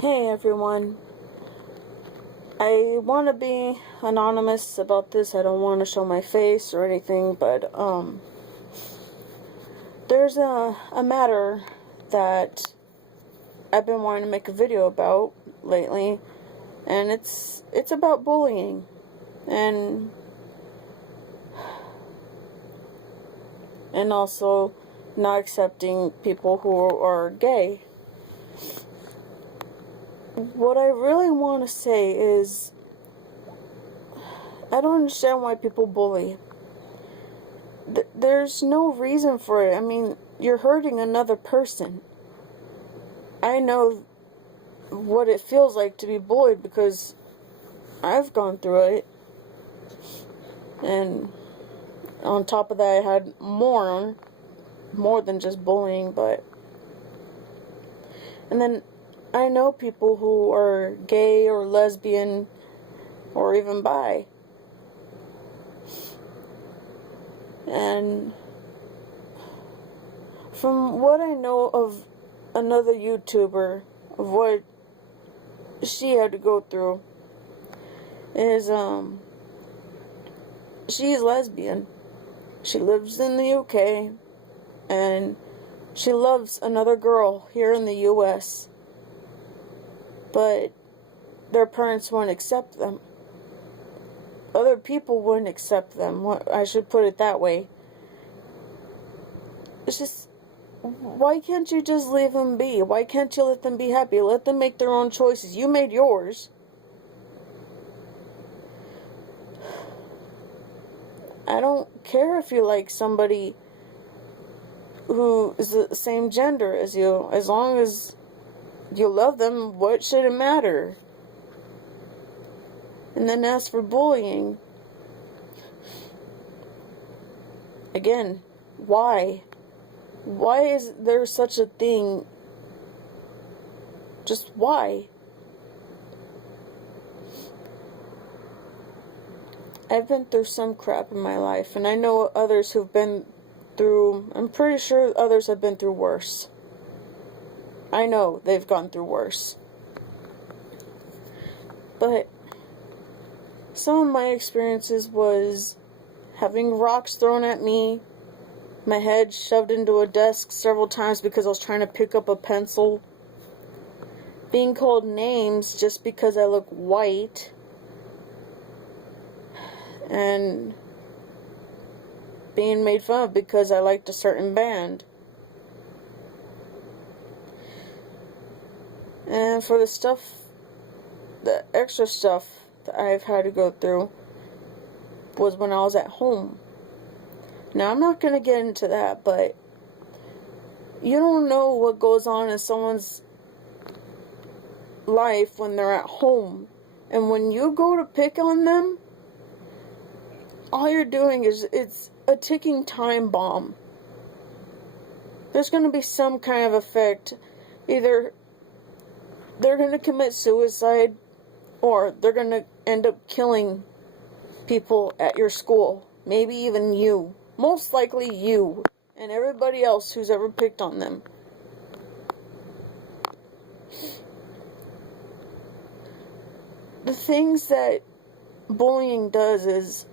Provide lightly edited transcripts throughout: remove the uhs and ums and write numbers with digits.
Hey everyone, I want to be anonymous about this. I don't want to show my face or anything, but there's a matter that I've been wanting to make a video about lately, and it's about bullying and also not accepting people who are gay. What I really want to say is, I don't understand why people bully. There's no reason for it. I mean, you're hurting another person. I know what it feels like to be bullied because I've gone through it. And on top of that, I had more than just bullying, and then I know people who are gay or lesbian or even bi. And from what I know of another YouTuber, of what she had to go through, is she's lesbian. She lives in the UK, and she loves another girl here in the US, but their parents won't accept them. Other people wouldn't accept them. I should put it that way. It's just, why can't you just leave them be? Why can't you let them be happy? Let them make their own choices. You made yours. I don't care if you like somebody who is the same gender as you. As long as you love them, what should it matter? And then as for bullying, again, why? Why is there such a thing? Just why? I've been through some crap in my life, and I know others who've been through, I'm pretty sure others have been through worse. I know they've gone through worse. But some of my experiences was having rocks thrown at me, my head shoved into a desk several times because I was trying to pick up a pencil, being called names just because I look white, and being made fun of because I liked a certain band. And for the extra stuff that I've had to go through was when I was at home. Now, I'm not going to get into that, but you don't know what goes on in someone's life when they're at home. And when you go to pick on them, all you're doing is, it's a ticking time bomb. There's going to be some kind of effect. Either they're going to commit suicide, or they're going to end up killing people at your school. Maybe even you. Most likely you. And everybody else who's ever picked on them. The things that bullying does is,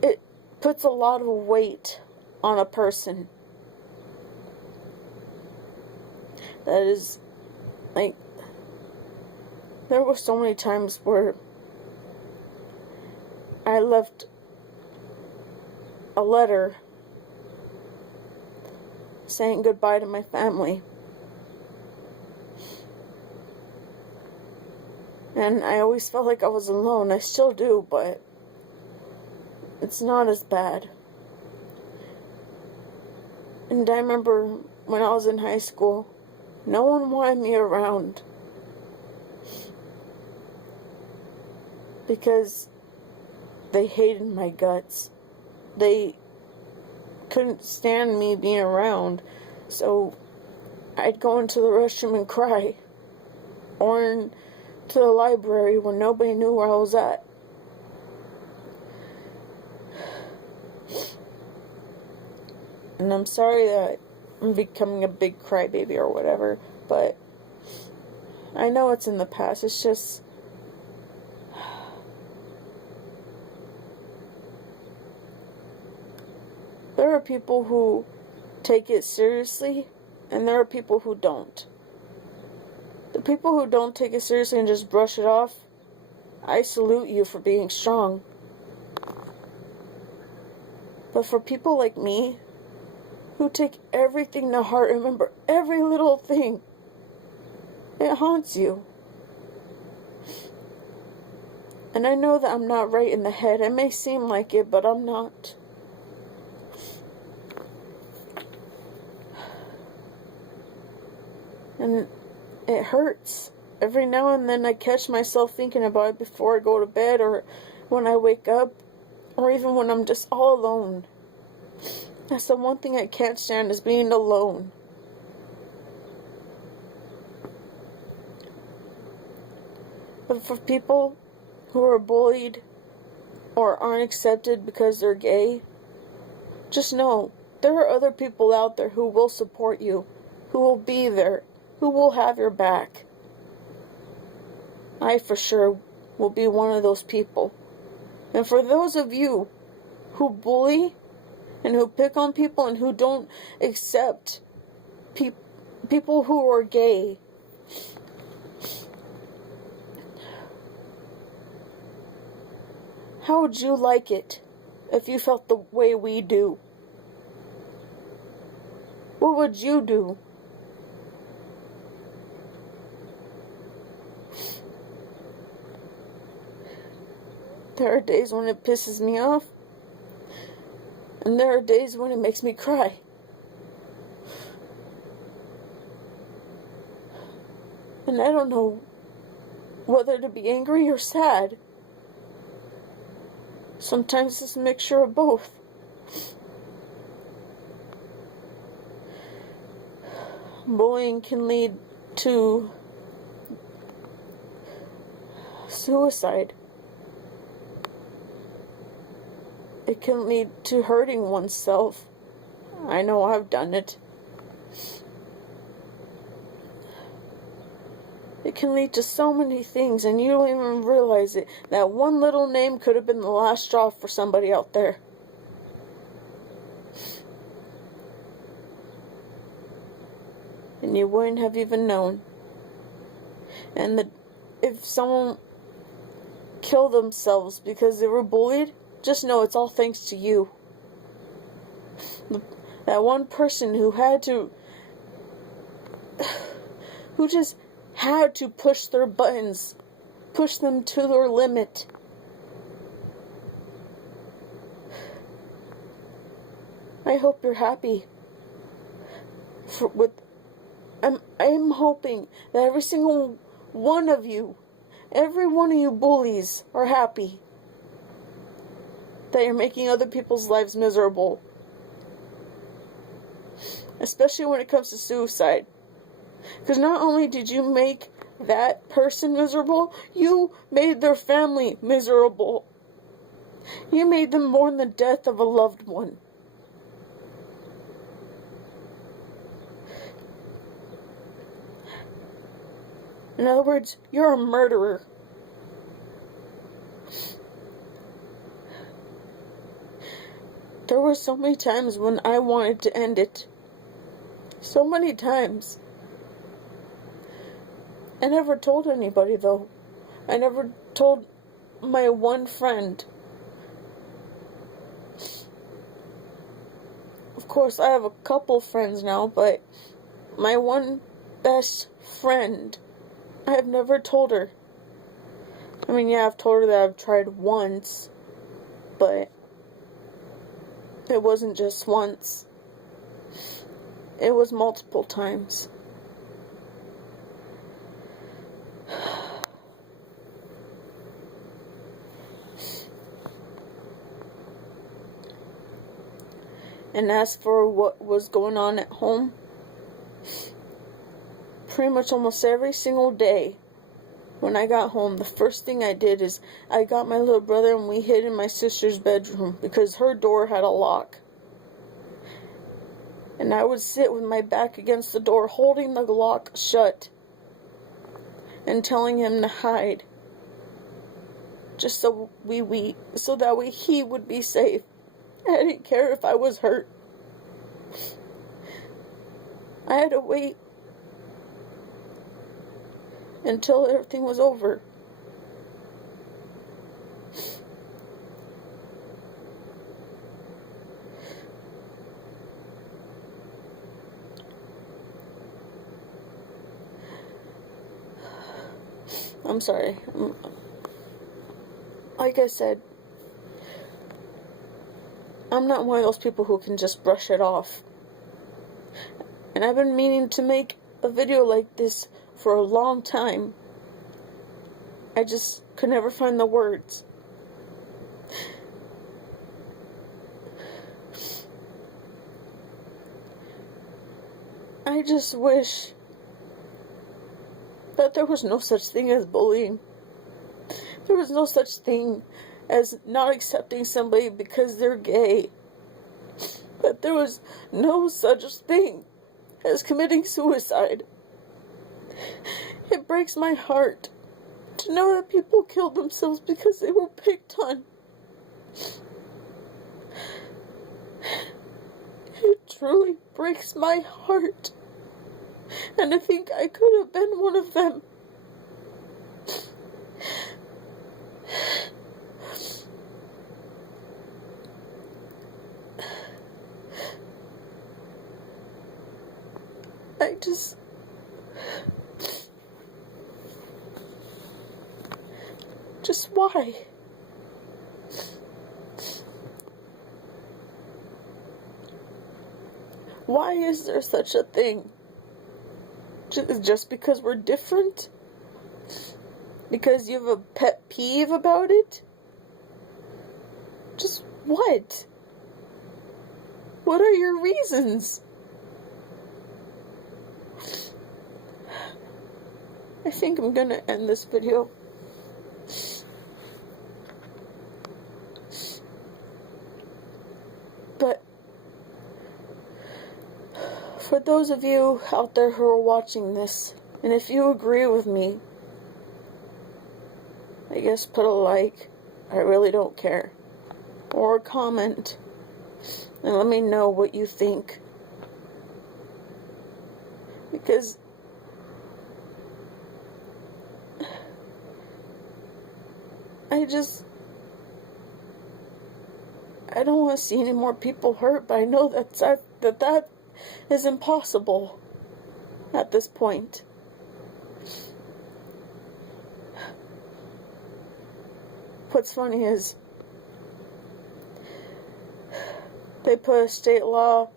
it puts a lot of weight on a person. That is, like, there were so many times where I left a letter saying goodbye to my family. And I always felt like I was alone. I still do, but it's not as bad. And I remember when I was in high school, no one wanted me around because they hated my guts. They couldn't stand me being around, so I'd go into the restroom and cry, or into the library when nobody knew where I was at. And I'm sorry that becoming a big crybaby or whatever, but I know it's in the past. It's just, there are people who take it seriously, and there are people who don't. The people who don't take it seriously and just brush it off, I salute you for being strong. But for people like me, who take everything to heart, remember every little thing, it haunts you. And I know that I'm not right in the head. It may seem like it, but I'm not. And it hurts. Every now and then I catch myself thinking about it before I go to bed, or when I wake up, or even when I'm just all alone. That's the one thing I can't stand, is being alone. But for people who are bullied or aren't accepted because they're gay, just know there are other people out there who will support you, who will be there, who will have your back. I for sure will be one of those people. And for those of you who bully and who pick on people and who don't accept people who are gay, how would you like it if you felt the way we do? What would you do? There are days when it pisses me off, and there are days when it makes me cry. And I don't know whether to be angry or sad. Sometimes it's a mixture of both. Bullying can lead to suicide. It can lead to hurting oneself. I know I've done it. It can lead to so many things, and you don't even realize it. That one little name could have been the last straw for somebody out there. And you wouldn't have even known. And if someone killed themselves because they were bullied, just know it's all thanks to you. That one person who just had to push their buttons, push them to their limit. I hope you're happy. I'm hoping that every single one of you, every one of you bullies, are happy. That you're making other people's lives miserable. Especially when it comes to suicide. Because not only did you make that person miserable, you made their family miserable. You made them mourn the death of a loved one. In other words, you're a murderer. There were so many times when I wanted to end it. So many times. I never told anybody, though. I never told my one friend. Of course, I have a couple friends now, but my one best friend, I have never told her. I mean, yeah, I've told her that I've tried once, but it wasn't just once. It was multiple times. And as for what was going on at home, pretty much almost every single day when I got home, the first thing I did is I got my little brother and we hid in my sister's bedroom because her door had a lock. And I would sit with my back against the door, holding the lock shut and telling him to hide, just so that way he would be safe. I didn't care if I was hurt. I had to wait until everything was over. I'm sorry. Like I said, I'm not one of those people who can just brush it off. And I've been meaning to make a video like this for a long time. I just could never find the words. I just wish that there was no such thing as bullying. There was no such thing as not accepting somebody because they're gay. That there was no such thing as committing suicide. It breaks my heart to know that people killed themselves because they were picked on. It truly breaks my heart. And I think I could have been one of them. Just why? Why is there such a thing? Just because we're different? Because you have a pet peeve about it? Just what? What are your reasons? I think I'm gonna end this video. But for those of you out there who are watching this, and if you agree with me, I guess put a like. I really don't care. Or a comment. And let me know what you think. Because I don't want to see any more people hurt, but I know that is impossible at this point. What's funny is they put a state law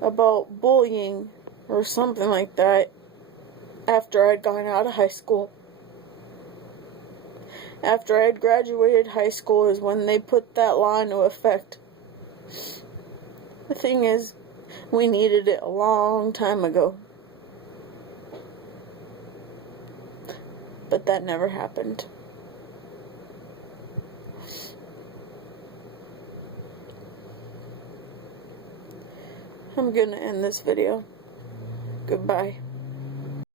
about bullying or something like that after I'd gone out of high school. After I'd graduated high school is when they put that law into effect. The thing is, we needed it a long time ago. But that never happened. I'm gonna end this video. Goodbye.